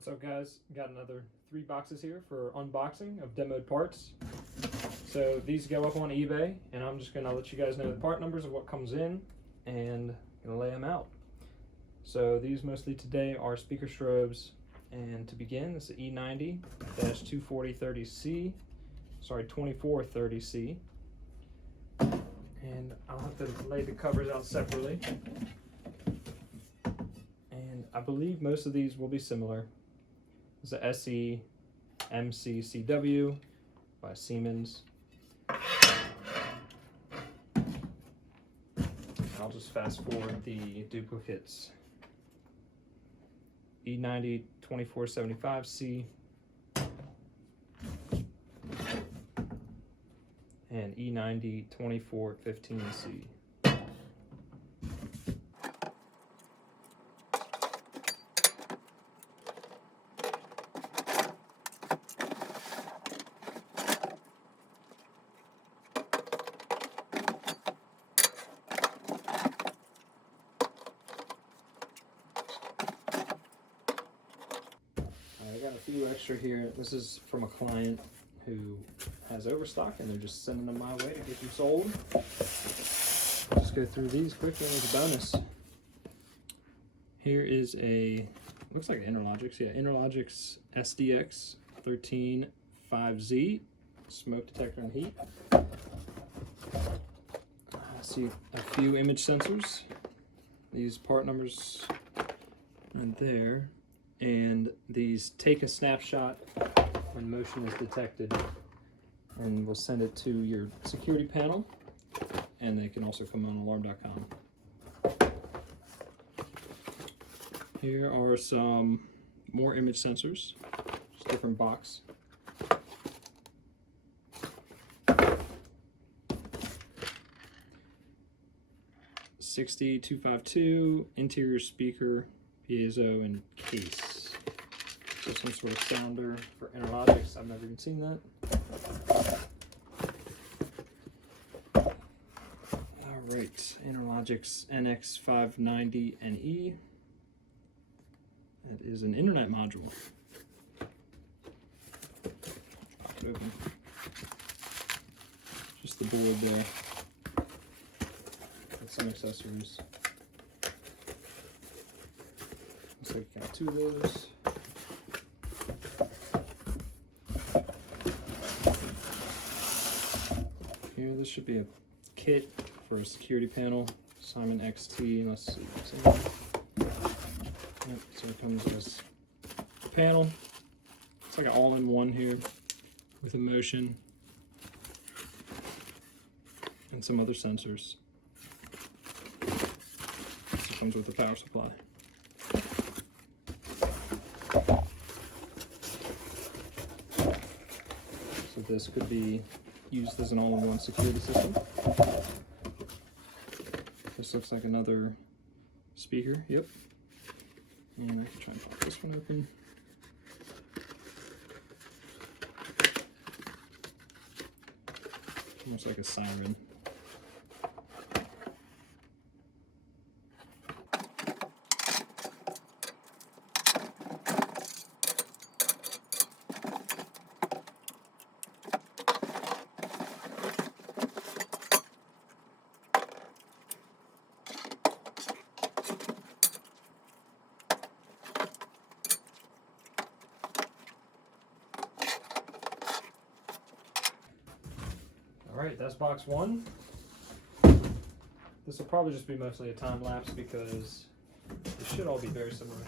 What's up, guys? Got another 3 boxes here for unboxing of demoed parts. So these go up on eBay, and I'm just gonna let you guys know the part numbers of what comes in and gonna lay them out. So these mostly today are speaker strobes, and to begin, this is E90-24030C, sorry, 2430C. And I'll have to lay the covers out separately. And I believe most of these will be similar. This is a SE MCCW by Siemens. I'll just fast forward the duplicates. E90-2475C and E90-2415C. I got a few extra here. This is from a client who has overstock, and they're just sending them my way to get them sold. I'll just go through these quickly as a bonus. Here is a, looks like an Interlogix, yeah, Interlogix SDX 135Z, smoke detector and heat. I see a few image sensors. These part numbers are there. And these take a snapshot when motion is detected, and we'll send it to your security panel, and they can also come on alarm.com. Here are some more image sensors, just different box. '60-252 interior speaker, piezo, and case. So some sort of sounder for Interlogix. I've never even seen that. All right, Interlogix NX590NE. That is an internet module. Pop it open. Just the board there. With some accessories. Looks like we got 2 of those. Here, this should be a kit for a security panel. Simon XT. Let's see what's in there. Yep, so it comes with a panel. It's like an all-in-one here with a motion and some other sensors. So it comes with a power supply. So this could be used as an all-in-one security system. This looks like another speaker, yep. And I can try and pop this one open. Almost like a siren. Alright, that's box 1. This will probably just be mostly a time lapse because it should all be very similar.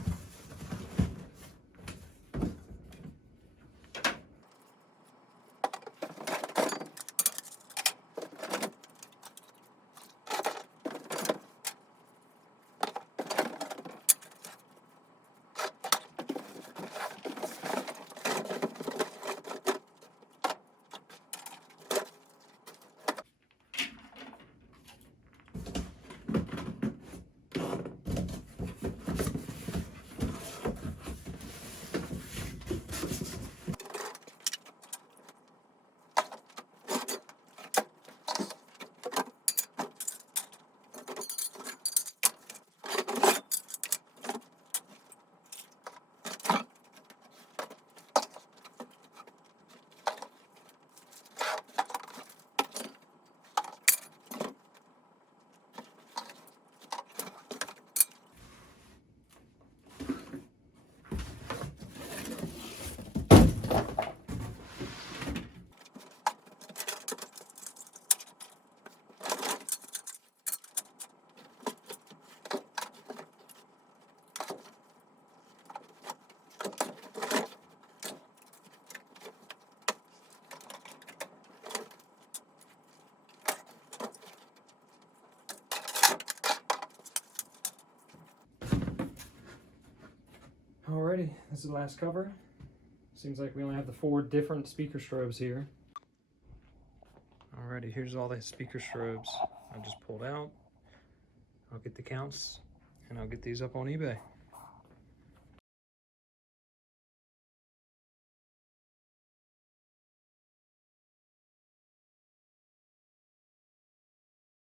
Alrighty, this is the last cover. Seems like we only have the 4 different speaker strobes here. Alrighty, here's all the speaker strobes I just pulled out. I'll get the counts and I'll get these up on eBay.